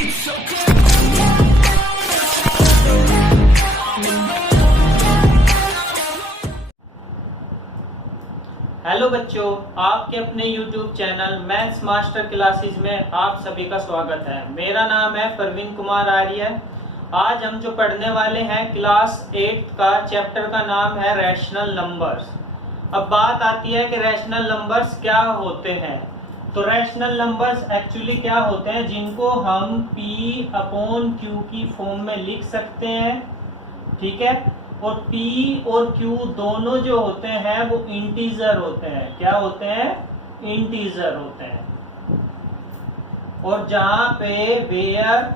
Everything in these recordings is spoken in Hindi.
हेलो बच्चों, आपके अपने YouTube channel maths master classes में आप सभी का स्वागत है। मेरा नाम है प्रवीण कुमार आर्य। आज हम जो पढ़ने वाले हैं क्लास 8 का चैप्टर का नाम है रैशनल नंबर्स। अब बात आती है कि रैशनल नंबर्स क्या होते हैं। तो रैशनल नंबर्स एक्चुअली क्या होते हैं, जिनको हम P/Q की फॉर्म में लिख सकते हैं, ठीक है। और P और Q दोनों जो होते हैं वो इंटीजर होते हैं। क्या होते हैं? इंटीजर होते हैं। और जहां पे वेयर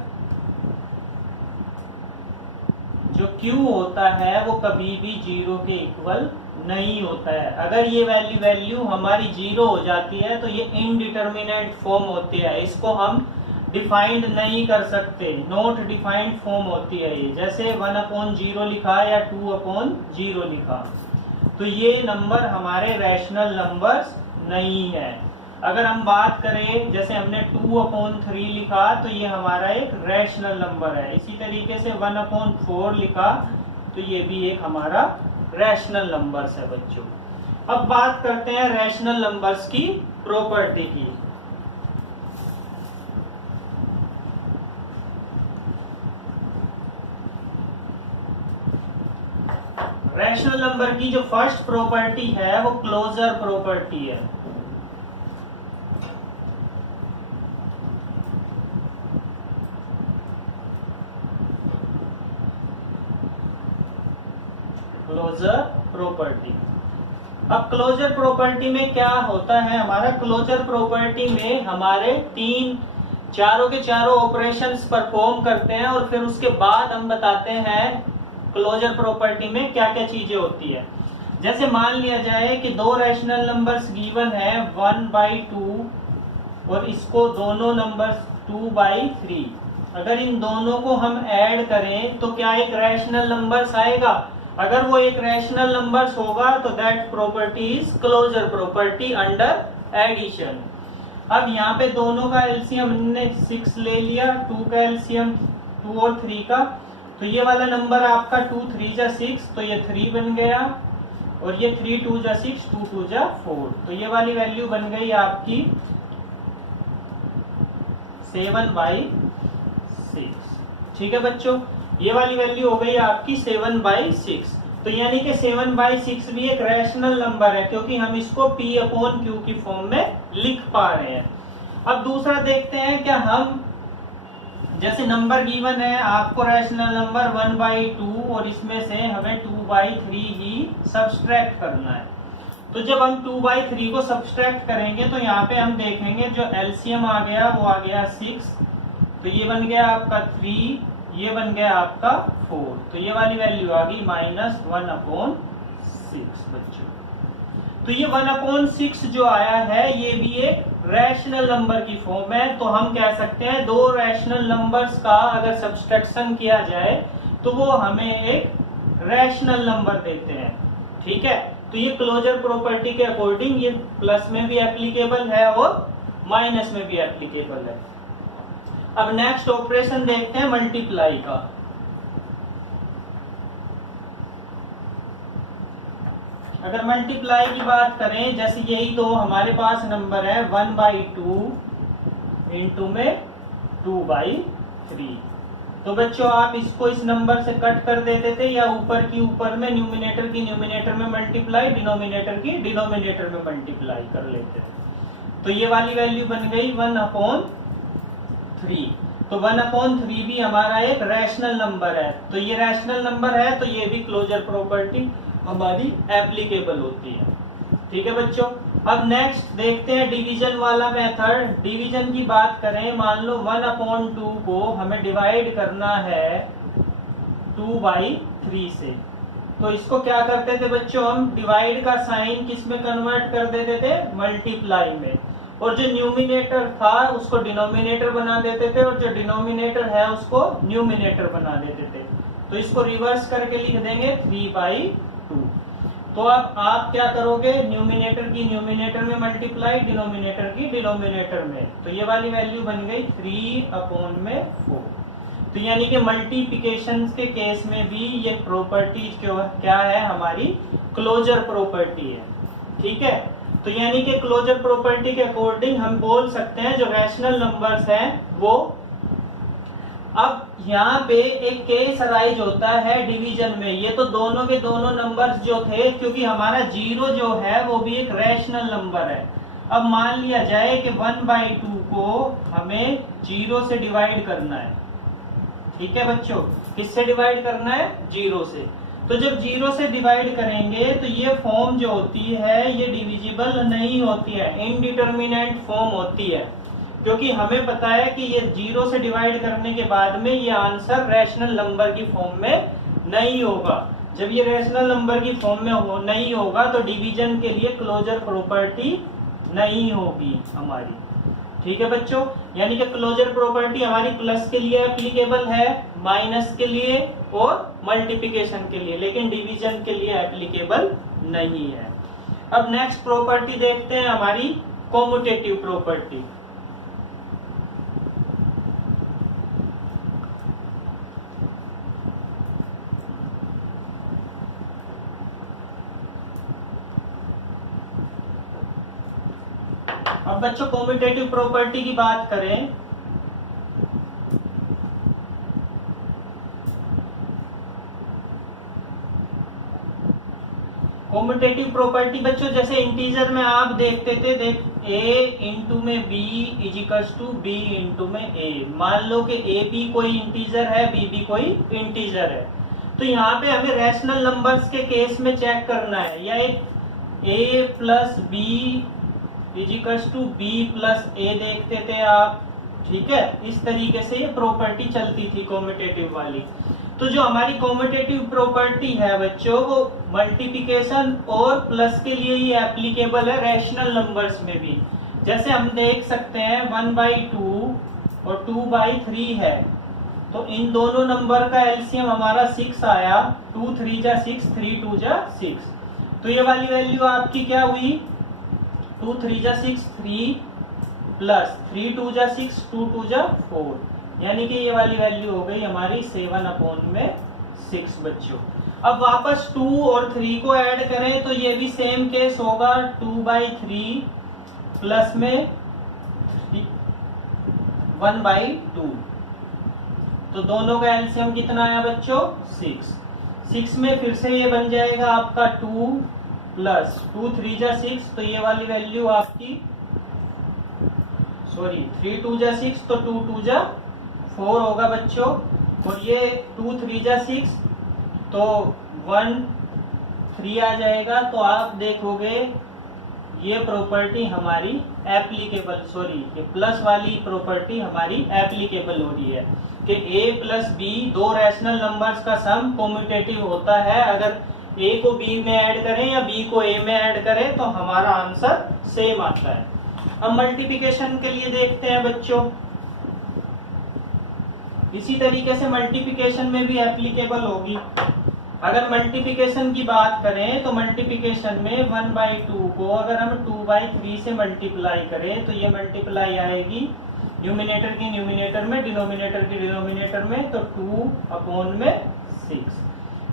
जो Q होता है वो कभी भी 0 के इक्वल नहीं होता है। अगर ये वैल्यू हमारी 0 हो जाती है तो ये इनडिटर्मिनेट फॉर्म होती है। इसको हम डिफाइंड नहीं कर सकते, नॉट डिफाइंड फॉर्म होती है ये। जैसे 1/0 लिखा या 2/0 लिखा, तो ये नंबर हमारे रैशनल नंबर्स नहीं है। अगर हम बात करें, जैसे हमने 2/3 लिखा तो ये हमारा एक रैशनल नंबर है। इसी तरीके से 1/4 लिखा तो ये भी एक हमारा रैशनल नंबर्स है बच्चों। अब बात करते हैं रैशनल नंबर्स की प्रॉपर्टी की। रैशनल नंबर की जो फर्स्ट प्रॉपर्टी है वो क्लोजर प्रॉपर्टी है। Closure property. अब क्लोजर प्रॉपर्टी में क्या होता है, हमारा क्लोजर प्रॉपर्टी में हमारे चारों के चारों ऑपरेशंस परफॉर्म करते हैं और फिर उसके बाद हम बताते हैं क्लोजर प्रॉपर्टी में क्या क्या चीजें होती है। जैसे मान लिया जाए कि दो रैशनल नंबर्स गिवन है 1/2 और इसको दोनों नंबर्स 2/3। अगर इन दोनों को हम ऐड करें तो क्या एक रैशनल नंबर्स आएगा? अगर वो एक रैशनल नंबर्स होगा तो that property is closure property under addition. अब यहाँ पे दोनों का एलसीएम हमने 6 ले लिया, 2 का एलसीएम 2 और 3 का, तो ये वाला नंबर आपका 2 3 जा 6, तो ये 3 बन गया, और ये 3 2 जा 6, 2 2 जा 4, तो ये वाली वैल्यू बन गई आपकी 7/6। ठीक है बच्चों, ये वाली वैल्यू हो गई आपकी 7/6। तो यानी कि 7/6 भी एक रैशनल नंबर है, क्योंकि हम इसको P/Q की फॉर्म में लिख पा रहे हैं। अब दूसरा देखते हैं, क्या हम जैसे नंबर गिवन है आपको रैशनल नंबर 1/2 और इसमें से हमें 2/3 ही सब्सट्रैक्ट करना है। तो जब हम 2/3 को सब्सट्रैक्ट करेंगे तो यहाँ पे हम देखेंगे जो एलसीएम आ गया वो आ गया 6, तो ये बन गया आपका 3, ये बन गया आपका 4, तो ये वाली वैल्यू आ गई -1/6 बच्चों। तो ये 1/6 जो आया है ये भी एक रैशनल नंबर की फॉर्म है। तो हम कह सकते हैं दो रैशनल नंबर्स का अगर सब्सट्रैक्शन किया जाए तो वो हमें एक रैशनल नंबर देते हैं। ठीक है, तो ये क्लोजर प्रॉपर्टी के अकॉर्डिंग ये प्लस में भी एप्लीकेबल है और माइनस में भी एप्लीकेबल है। अब नेक्स्ट ऑपरेशन देखते हैं मल्टीप्लाई का। अगर मल्टीप्लाई की बात करें, जैसे यही तो हमारे पास नंबर है 1/2 इंटू में 2/3, तो बच्चों आप इसको इस नंबर से कट कर देते थे, या ऊपर की ऊपर में न्यूमिनेटर की न्यूमिनेटर में मल्टीप्लाई, डिनोमिनेटर की डिनोमिनेटर में मल्टीप्लाई कर लेते थे। तो ये वाली वैल्यू बन गई 1/3। तो 1/3 भी हमारा एक रैशनल नंबर है। तो ये रैशनल नंबर है तो ये भी क्लोजर प्रॉपर्टी हमारी एप्लीकेबल होती है। ठीक है बच्चों, अब नेक्स्ट देखते हैं डिवीजन वाला मेथड। डिवीजन की बात करें, मान लो 1/2 को हमें डिवाइड करना है 2/3 से, तो इसको क्या करते थे बच्चों, हम डिवाइड का साइन किस में कन्वर्ट कर देते थे? मल्टीप्लाई में। और जो न्यूमिनेटर था उसको डिनोमिनेटर बना देते थे, और जो डिनोमिनेटर है उसको न्यूमिनेटर बना देते थे। तो इसको रिवर्स करके लिख देंगे 3/2। तो अब आप क्या करोगे, न्यूमिनेटर की न्यूमिनेटर में मल्टीप्लाई, डिनोमिनेटर की डिनोमिनेटर में, तो ये वाली वैल्यू बन गई 3/4। तो यानी कि मल्टीप्लिकेशन के केस में भी ये प्रॉपर्टी क्या है, हमारी क्लोजर प्रॉपर्टी है। ठीक है, तो यानी कि क्लोजर प्रॉपर्टी के अकॉर्डिंग हम बोल सकते हैं जो रैशनल नंबर्स हैं वो, अब यहाँ पे एक केस अराइज होता है डिवीजन में, ये तो दोनों के दोनों नंबर्स जो थे, क्योंकि हमारा 0 जो है वो भी एक रैशनल नंबर है। अब मान लिया जाए कि 1/2 को हमें 0 से डिवाइड करना है। ठीक है बच्चों, किससे डिवाइड करना है, 0 से। तो जब 0 से डिवाइड करेंगे तो ये फॉर्म जो होती है ये डिविजिबल नहीं होती है, इनडिटरमिनेट फॉर्म होती है, क्योंकि हमें पता है कि ये 0 से डिवाइड करने के बाद में ये आंसर रैशनल नंबर की फॉर्म में नहीं होगा। जब ये रैशनल नंबर की फॉर्म में नहीं होगा तो डिवीजन के लिए क्लोजर प्रॉपर्टी नहीं होगी हमारी। ठीक है बच्चों, यानी कि क्लोजर प्रॉपर्टी हमारी प्लस के लिए एप्लीकेबल है, माइनस के लिए और मल्टीप्लिकेशन के लिए, लेकिन डिवीजन के लिए एप्लीकेबल नहीं है। अब नेक्स्ट प्रॉपर्टी देखते हैं हमारी कॉम्यूटेटिव प्रॉपर्टी। अब बच्चों कॉम्यूटेटिव प्रॉपर्टी की बात करें, कॉम्यूटेटिव प्रॉपर्टी बच्चों जैसे इंटीजर में आप देखते थे, a इंटू में b is equals to b into में a। मान लो कि a भी कोई इंटीजर है, b भी कोई इंटीजर है, तो यहाँ पे हमें रैशनल नंबर्स के केस में चेक करना है, या एक a plus b is equals to b plus a देखते थे आप। ठीक है, इस तरीके से ये प्रॉपर्टी चलती थी कॉम्यूटेटिव वाली। तो जो हमारी कॉम्यूटेटिव प्रॉपर्टी है बच्चों वो मल्टीप्लिकेशन और प्लस के लिए ही एप्लीकेबल है, रैशनल नंबर्स में भी। जैसे हम देख सकते हैं 1/2 और 2/3 है, तो इन दोनों नंबर का एलसीएम हमारा 6 आया, 2 3 जा 6, 3 2 जा 6। तो ये वाली वैल्यू आपकी क्या हुई, 2 3 जा 6 3 प्लस 3 2 जा 6 2 2 जा 4, यानी कि ये वाली वैल्यू हो गई हमारी 7/6 बच्चों। अब वापस 2 और 3 को ऐड करें तो ये भी सेम केस होगा, 2/3 प्लस में 1/2, तो दोनों का एलसीएम कितना आया बच्चों, 6। 6 में फिर से ये बन जाएगा आपका 2 प्लस 2 3 जा 6, तो ये वाली वैल्यू आपकी 3 2 जा 6, तो 2 2 जा 4 होगा बच्चों, और ये 2 3 जा 6, तो 1 3 आ जाएगा। तो आप देखोगे ये प्रॉपर्टी हमारी एप्लीकेबल, ये प्लस वाली प्रॉपर्टी हमारी एप्लीकेबल हो रही है कि a प्लस b दो रैशनल नंबर्स का सम कॉम्यूटेटिव होता है। अगर a को b में ऐड करें या b को a में ऐड करें तो हमारा आंसर सेम आता है। अब मल्टीप्लिकेशन के लिए देखते हैं बच्चों, इसी तरीके से मल्टीप्लिकेशन में भी एप्लीकेबल होगी। अगर मल्टीप्लिकेशन की बात करें तो मल्टीप्लिकेशन में 1/2 को अगर हम 2/3 से मल्टीप्लाई करें तो ये मल्टीप्लाई आएगी न्यूमिनेटर की न्यूमिनेटर में, डिनोमिनेटर की डिनोमिनेटर में, तो 2/6।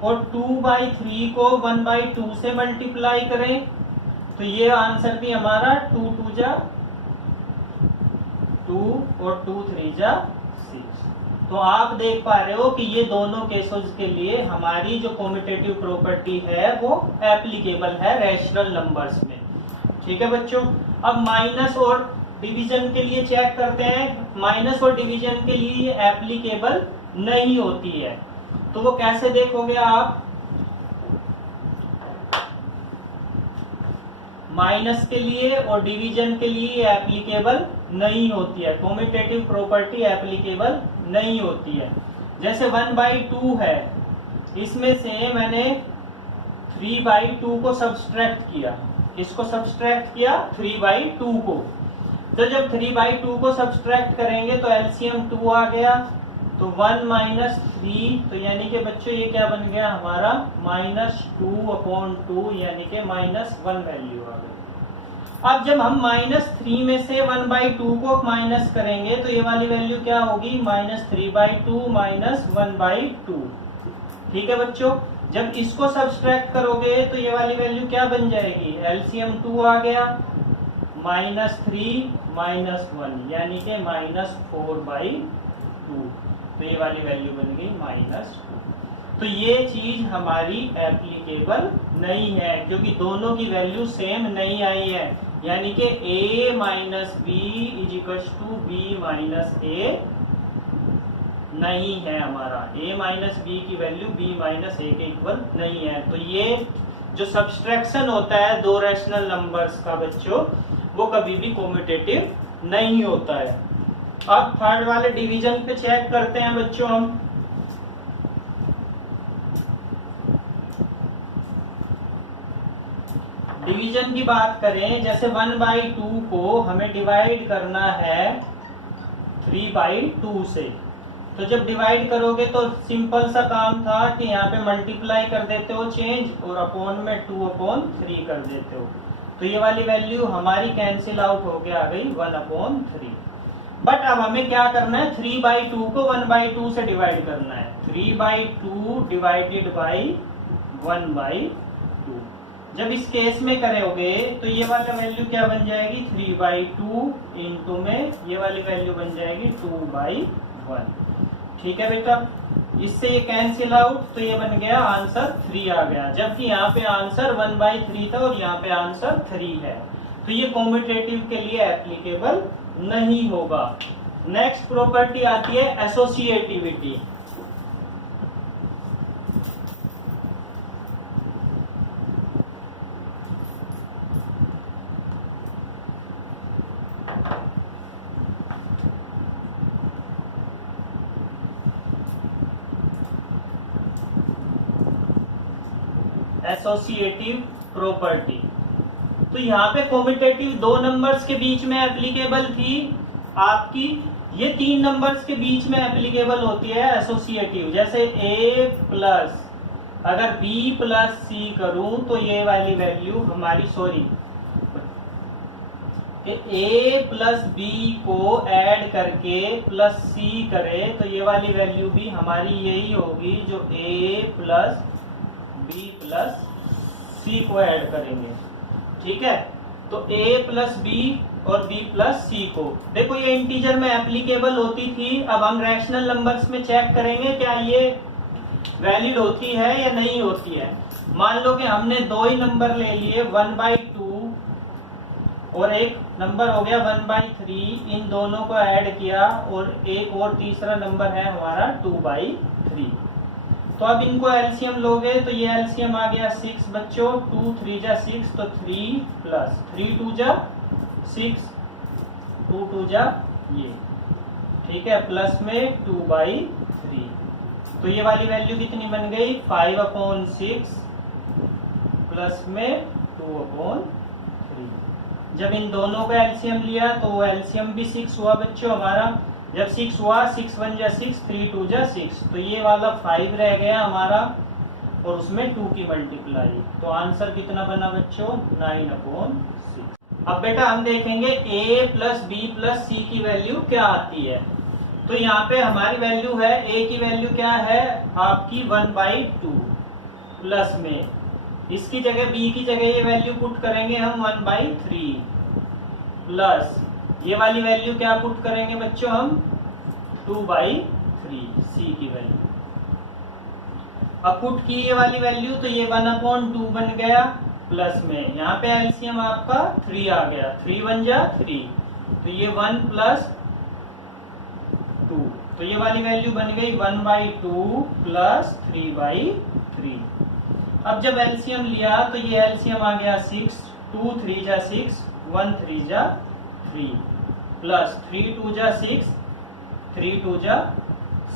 और 2/3 को 1/2 से मल्टीप्लाई करें तो ये आंसर भी हमारा 2 2 जा 2 और 2 3 जा 6। तो आप देख पा रहे हो कि ये दोनों केसेस के लिए हमारी जो कॉम्यूटेटिव प्रॉपर्टी है वो एप्लीकेबल है रैशनल नंबर्स में। ठीक है बच्चों, अब माइनस और डिवीजन के लिए चेक करते हैं। माइनस और डिवीजन के लिए ये एप्लीकेबल नहीं होती है, तो वो कैसे देखोगे आप, माइनस के लिए और डिवीजन के लिए एप्लीकेबल नहीं होती है, कॉम्यूटेटिव प्रॉपर्टी एप्लीकेबल नहीं होती है। जैसे 1/2 है, इसमें से मैंने 3/2 को सब्सट्रैक्ट किया, इसको सब्सट्रैक्ट किया 3/2 को, तो जब 3/2 को सब्सट्रैक्ट करेंगे तो एलसीएम 2 आ गया, तो 1 माइनस 3, तो यानी कि बच्चों ये क्या बन गया हमारा -2/2 यानी कि -1 वैल्यू आ गई। अब जब हम -3 में से 1/2 को माइनस करेंगे तो ये वाली वैल्यू क्या होगी -3/2 -1/2। ठीक है बच्चों, जब इसको सब्सट्रैक्ट करोगे तो ये वाली वैल्यू क्या बन जाएगी, एलसीएम 2 आ गया, -3 -1 यानी कि -4/2। तो ये वाली वैल्यू बन गई -2। तो ये चीज हमारी एप्लीकेबल नहीं है क्योंकि दोनों की वैल्यू सेम नहीं आई है, यानी कि a minus B equals to B minus A नहीं है हमारा, a माइनस बी की वैल्यू b माइनस ए के इक्वल नहीं है। तो ये जो सब्सट्रैक्शन होता है दो रैशनल नंबर्स का बच्चों, वो कभी भी कम्यूटेटिव नहीं होता है। अब थर्ड वाले डिवीजन पे चेक करते हैं बच्चों हम। डिवीजन की बात करें, जैसे 1/2 को हमें डिवाइड करना है 3/2 से, तो जब डिवाइड करोगे तो सिंपल सा काम था कि यहाँ पे मल्टीप्लाई कर देते हो चेंज और अपॉन में 2/3 कर देते हो, तो ये वाली वैल्यू हमारी कैंसिल आउट होके आ गई 1/3। बट अब हमें क्या करना है, 3/2 को 1/2 से डिवाइड करना है, 3/2 डिवाइडेड बाई 1/2। जब इस केस में करोगे तो ये वाला वैल्यू क्या बन जाएगी 3/2 इंटू में ये वाली वैल्यू बन जाएगी 2/1। ठीक है बेटा, इससे ये कैंसिल आउट, तो ये बन गया आंसर 3 आ गया, जबकि यहाँ पे आंसर 1/3 था और यहाँ पे आंसर 3 है। तो ये कॉम्यूटेटिव के लिए एप्लीकेबल नहीं होगा। नेक्स्ट प्रॉपर्टी आती है एसोसिएटिविटी। एसोसिएटिव प्रॉपर्टी, तो यहाँ पे कॉम्यूटेटिव दो नंबर्स के बीच में एप्लीकेबल थी आपकी, ये 3 नंबर्स के बीच में एप्लीकेबल होती है एसोसिएटिव। जैसे a प्लस अगर b प्लस c करूं तो ये वाली वैल्यू हमारी, सॉरी, a प्लस b को ऐड करके प्लस c करे तो ये वाली वैल्यू भी हमारी यही होगी जो a plus b plus c को ऐड करेंगे। ठीक है, तो a प्लस b और b प्लस c को, देखो ये इंटीजर में एप्लीकेबल होती थी। अब हम रैशनल नंबर्स में चेक करेंगे क्या ये वैलिड होती है या नहीं होती है। मान लो कि हमने दो ही नंबर ले लिए 1/2 और एक नंबर हो गया 1/3, इन दोनों को ऐड किया और एक और तीसरा नंबर है हमारा 2/3। तो अब इनको एलसीएम लोगे तो ये एलसीएम आ गया 6 बच्चों, 2 3 जा 6, तो 3 प्लस 3 2 जा 6, 2 2 जा ये, ठीक है, प्लस में 2/3। तो ये वाली वैल्यू कितनी बन गई 5/6 प्लस में 2/3। जब इन दोनों का एलसीएम लिया तो एलसीएम भी 6 हुआ बच्चों हमारा। जब 6 हुआ 6 1 जा 6, 3 2 जा 6, तो ये वाला 5 रह गया हमारा और उसमें 2 की मल्टीप्लाई, तो आंसर कितना बना बच्चों 9/6। अब बेटा हम देखेंगे a plus b plus c की वैल्यू क्या आती है। तो यहाँ पे हमारी वैल्यू है a की वैल्यू क्या है आपकी 1/2 प्लस में, इसकी जगह b की जगह ये वैल्यू पुट करेंगे हम 1/3 प्लस ये वाली वैल्यू क्या पुट करेंगे बच्चों हम 2/3 c की वैल्यू। अब पुट की ये वाली वैल्यू तो ये 1/2 बन गया प्लस में, यहाँ पे एलसीएम आपका 3 आ गया, 3 1 जा 3, तो ये 1 प्लस 2, तो ये वाली वैल्यू बन गई 1/2 प्लस 3/3। अब जब एलसीएम लिया तो ये एलसीएम आ गया 6, 2 3 जा 6, 1 3 जा 3 प्लस 3 2 जा 6, 3 2 जा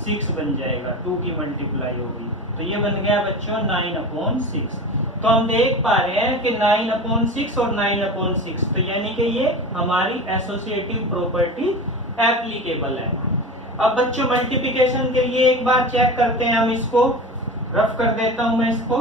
6 बन जाएगा, 2 की मल्टीप्लाई होगी, तो ये बन गया बच्चों 9/6। तो हम देख पा रहे हैं कि 9/6 और 9/6, तो यानी कि ये हमारी एसोसिएटिव प्रॉपर्टी एप्लीकेबल है। अब बच्चों मल्टीप्लिकेशन के लिए एक बार चेक करते हैं हम इसको, रफ कर देता हूं मैं इसको।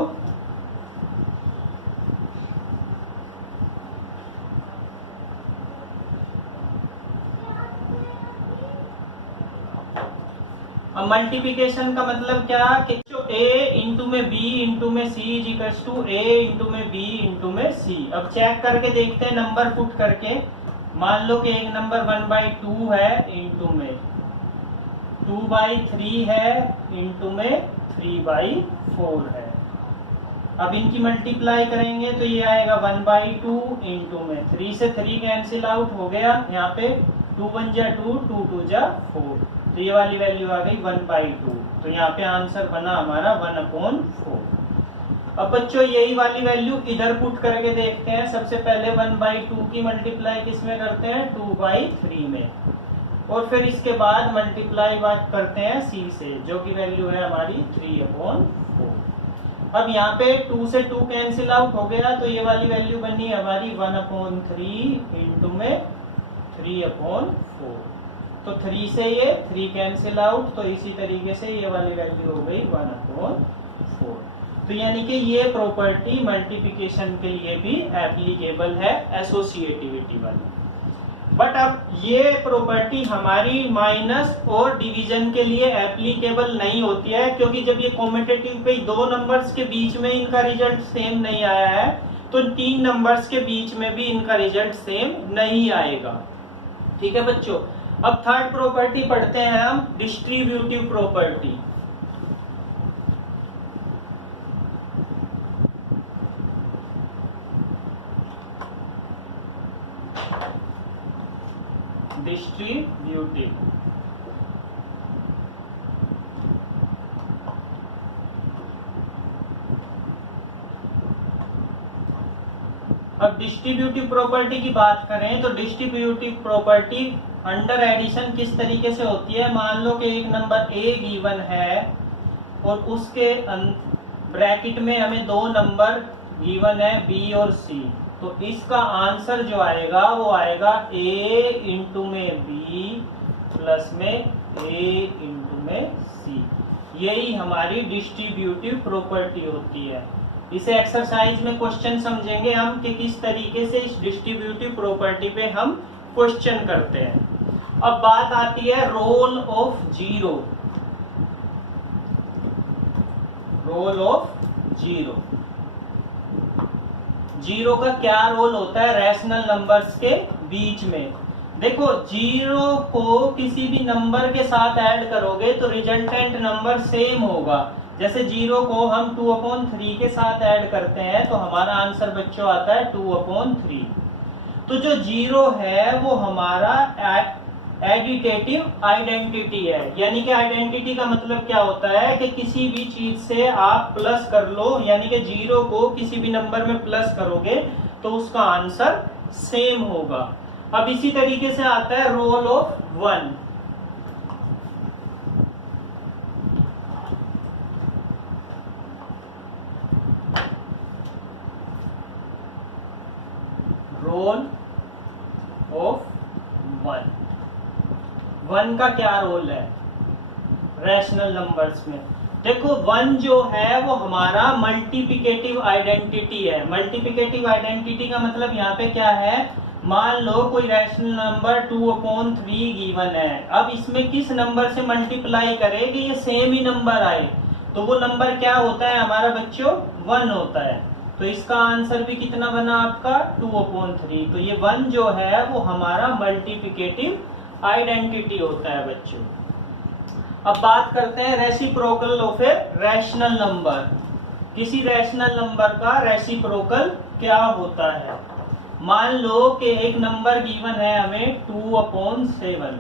अब मल्टीप्लिकेशन का मतलब क्या कि a इंटू में b इंटू में c is equals to a into में b इंटू में c। अब चेक करके देखते हैं नंबर पुट करके। मान लो कि एक नंबर 1/2 है इंटू में 2/3 है इंटू में 3/4 है। अब इनकी मल्टीप्लाई करेंगे तो ये आएगा 1/2 इंटू में 3 से 3 कैंसिल आउट हो गया, यहाँ पे 2 1 जा 2 2 2 जा 4, तो ये वाली वैल्यू आ गई 1/2। तो यहाँ पे आंसर बना हमारा 1/4। अब बच्चों यही वाली वैल्यू इधर पुट करके देखते हैं। सबसे पहले 1/2 की मल्टीप्लाई किस में करते हैं 2/3 में, और फिर इसके बाद मल्टीप्लाई करते हैं c से, जो कि वैल्यू है हमारी 3/4। अब यहाँ पे 2 से 2 कैंसिल आउट हो गया, तो ये वाली वैल्यू बनी हमारी 1/3 इंटू में 3/4। तो 3 से ये 3 कैंसिल आउट, तो इसी तरीके से ये वाली वैल्यू हो गई 1/4। तो यानी कि ये प्रॉपर्टी मल्टीप्लिकेशन के लिए भी एप्लीकेबल है, एसोसिएटिविटी वाली। बट अब ये प्रॉपर्टी हमारी माइनस और डिवीजन के लिए एप्लीकेबल नहीं होती है, क्योंकि जब ये कॉम्यूटेटिव पे दो नंबर्स के बीच में इनका रिजल्ट सेम नहीं आया है, तो 3 नंबर्स के बीच में भी इनका रिजल्ट सेम नहीं आएगा। ठीक है बच्चों, अब थर्ड प्रॉपर्टी पढ़ते हैं हम, डिस्ट्रीब्यूटिव प्रॉपर्टी। डिस्ट्रीब्यूटिव अब डिस्ट्रीब्यूटिव प्रॉपर्टी की बात करें तो डिस्ट्रीब्यूटिव प्रॉपर्टी अंडर एडिशन किस तरीके से होती है। मान लो कि एक नंबर a गिवन है और उसके ब्रैकेट में हमें 2 नंबर गिवन है b और c, तो इसका आंसर जो आएगा वो आएगा a इंटू में b प्लस में a इंटू में c। यही हमारी डिस्ट्रीब्यूटिव प्रॉपर्टी होती है। इसे एक्सरसाइज में क्वेश्चन समझेंगे हम कि किस तरीके से इस डिस्ट्रीब्यूटिव प्रॉपर्टी पे हम क्वेश्चन करते हैं। अब बात आती है role of zero. Role of zero, zero का क्या रोल होता है रैशनल नंबर्स के बीच में। देखो, जीरो को किसी भी नंबर के साथ ऐड करोगे तो रिजल्टेंट नंबर सेम होगा। जैसे जीरो को हम 2/3 के साथ ऐड करते हैं तो हमारा आंसर बच्चों आता है 2/3। तो जो जीरो है वो हमारा एडिटेटिव आइडेंटिटी है। यानी कि आइडेंटिटी का मतलब क्या होता है कि किसी भी चीज से आप प्लस कर लो, यानी कि जीरो को किसी भी नंबर में प्लस करोगे तो उसका आंसर सेम होगा। अब इसी तरीके से आता है रोल ऑफ 1। रोल ऑफ 1 का क्या रोल है रैशनल नंबर्स में। देखो, 1 जो है वो हमारा मल्टीप्लिकेटिव आइडेंटिटी है। मल्टीप्लिकेटिव आइडेंटिटी का मतलब यहाँ पे क्या है, मान लो कोई रैशनल नंबर 2/3 गिवन है। अब इसमें किस नंबर से मल्टीप्लाई करे कि ये सेम ही नंबर आए, तो वो नंबर क्या होता है हमारा बच्चों 1 होता है। तो इसका आंसर भी कितना बना आपका 2/3। तो ये 1 जो है वो हमारा मल्टीप्लिकेटिव आइडेंटिटी होता है बच्चों। अब बात करते हैं reciprocal of a rational number. किसी रैशनल नंबर का रेसिप्रोकल क्या होता है। मान लो कि एक नंबर गिवन है हमें 2/7,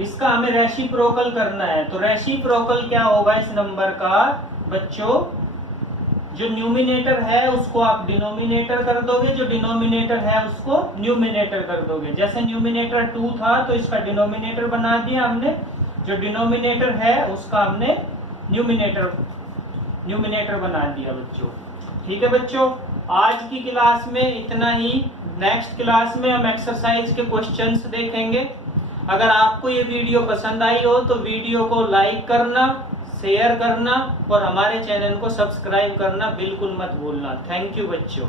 इसका हमें रेसिप्रोकल करना है। तो रेसिप्रोकल क्या होगा इस नंबर का बच्चों, जो न्यूमिनेटर है उसको आप डिनोमिनेटर कर दोगे, जो डिनोमिनेटर है उसको न्यूमिनेटर कर दोगे। जैसे न्यूमिनेटर 2 था तो इसका डिनोमिनेटर बना दिया हमने, जो डिनोमिनेटर है उसका हमने न्यूमिनेटर बना दिया बच्चों। ठीक है बच्चों, आज की क्लास में इतना ही। नेक्स्ट क्लास में हम एक्सरसाइज के क्वेश्चंस देखेंगे। अगर आपको ये वीडियो पसंद आई हो तो वीडियो को लाइक करना, शेयर करना और हमारे चैनल को सब्सक्राइब करना बिल्कुल मत भूलना। थैंक यू बच्चों।